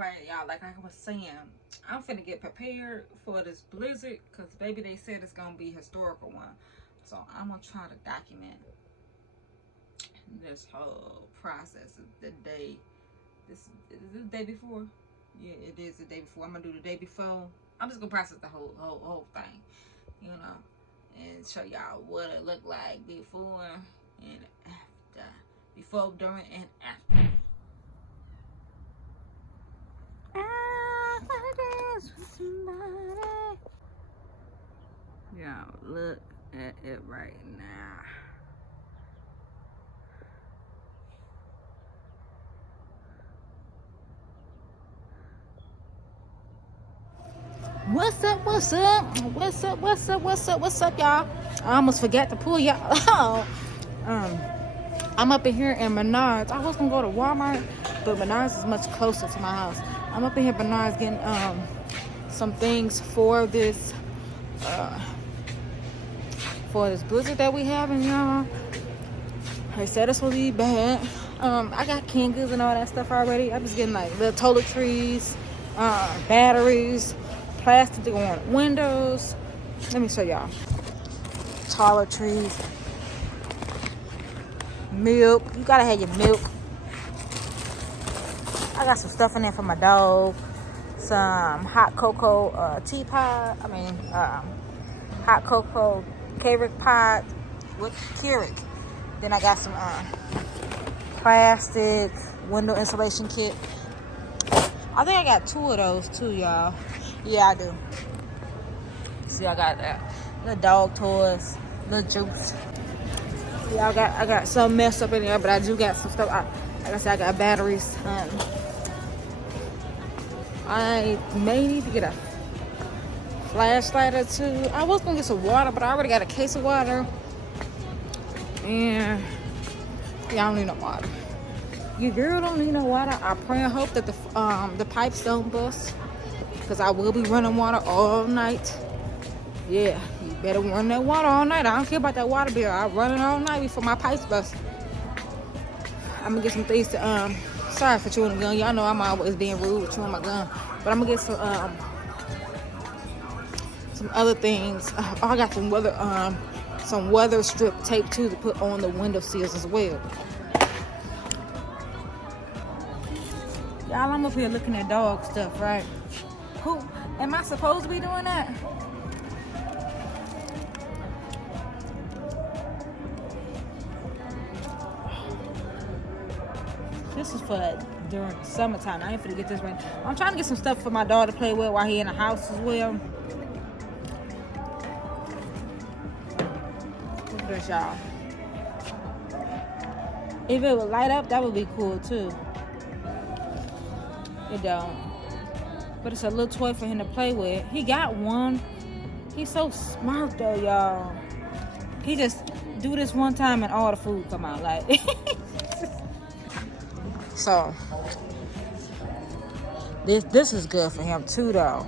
Alright, y'all, like I was saying, I'm finna get prepared for this blizzard because, baby, they said it's gonna be a historical one. So I'm gonna try to document this whole process of the day. This is the day before. Yeah, it is the day before. I'm gonna do the day before. I'm just gonna process the whole thing, you know, and show y'all what it looked like before and after. Before, during, and after. Y'all look at it right now. What's up, what's up? What's up, what's up, what's up, what's up, y'all? I almost forgot to pull y'all out. I'm up in here in Menards. I was gonna go to Walmart, but Menards is much closer to my house. I'm up in here Menards getting some things for this blizzard that we having, y'all. They said it's gonna be bad. I got Kangas and all that stuff already. I'm just getting like little toiletries, batteries, plastic to go on windows. Let me show y'all. Toiletries, milk. You gotta have your milk. I got some stuff in there for my dog. Some hot cocoa teapot. Hot cocoa Keurig pot with Keurig. Then I got some plastic window insulation kit. I think I got 2 of those too, y'all. Yeah, I do. See, I got that. Little dog toys, little juice. Yeah, I got some messed up in there, but I do got some stuff. Like I said, I got batteries. I may need to get a flashlight or 2. I was gonna get some water, but I already got a case of water. And yeah, I don't need no water. Your girl don't need no water. I pray and hope that the pipes don't bust, because I will be running water all night. Yeah, you better run that water all night. I don't care about that water bill. I run it all night before my pipes bust. I'm gonna get some things to sorry for chewing the gun. Y'all know I'm always being rude with chewing my gun, but I'm gonna get some other things. I got some weather strip tape too to put on the window sills as well. Y'all, I'm up here looking at dog stuff, right? Who am I supposed to be doing that? This is for during the summertime. I ain't finna get this right. I'm trying to get some stuff for my dog to play with while he in the house as well. Look at this, y'all. If it would light up, that would be cool too. It don't. But it's a little toy for him to play with. He got one. He's so smart though, y'all. He just do this one time and all the food come out like. So this is good for him too though.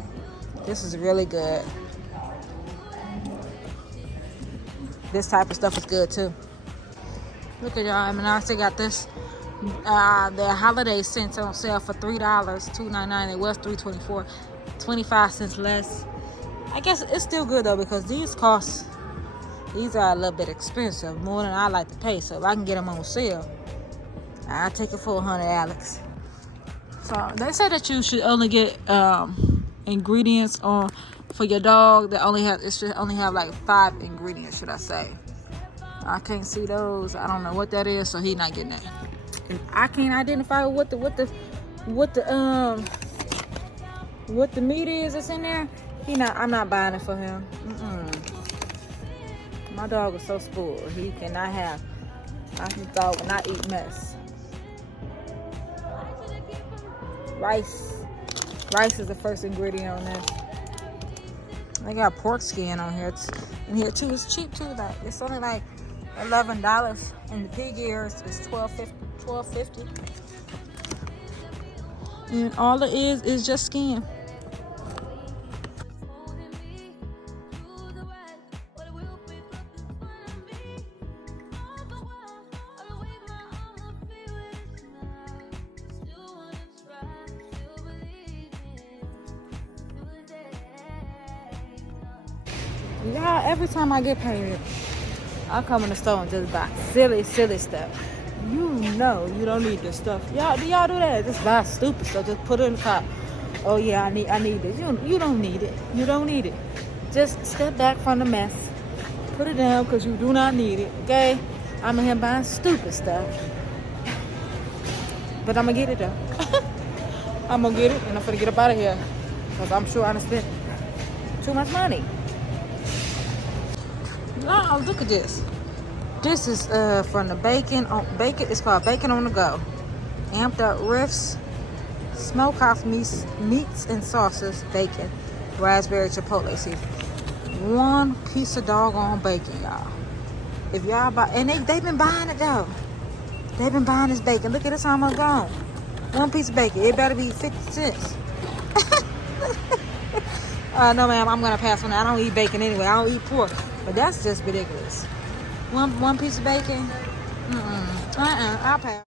This is really good. This type of stuff is good too. Look at y'all. I mean, I still got this. The holiday scents on sale for $3, $2.99. It was $3.24, 25 cents less. I guess it's still good though, because these are a little bit expensive, more than I like to pay. So if I can get them on sale, I'll take it for $100, Alex. So they say that you should only get ingredients for your dog that it should only have like 5 ingredients, should I say. I can't see those. I don't know what that is, so he's not getting that. If I can't identify what the meat is that's in there, I'm not buying it for him. My dog is so spoiled. He cannot have. My dog will not eat mess. Rice is the first ingredient on this. They got pork skin on here. It's in here too. It's cheap too. Like, it's only like $11, and the pig ears is $12.50. And all it is just skin. Y'all, every time I get paid, I come in the store and just buy silly stuff. You know you don't need this stuff. Y'all, do y'all do that? Just buy stupid stuff. Just put it in the cart. Oh yeah, I need this. You don't need it. You don't need it. Just step back from the mess. Put it down because you do not need it. Okay? I'm in here buying stupid stuff. But I'm going to get it though. I'm going to get it and I'm going to get up out of here. Because I'm sure I done spent too much money. Oh, look at this. This is from the bacon. It's called Bacon on the Go. Amped up riffs, smokehouse meats and sauces, bacon, raspberry chipotle seafood. One piece of doggone bacon, y'all. If y'all buy, and they've been buying it though. They've been buying this bacon. Look at this, almost gone. One piece of bacon. It better be 50 cents. No, ma'am, I'm gonna pass on that. I don't eat bacon anyway. I don't eat pork, but that's just ridiculous. One piece of bacon. I'll pass.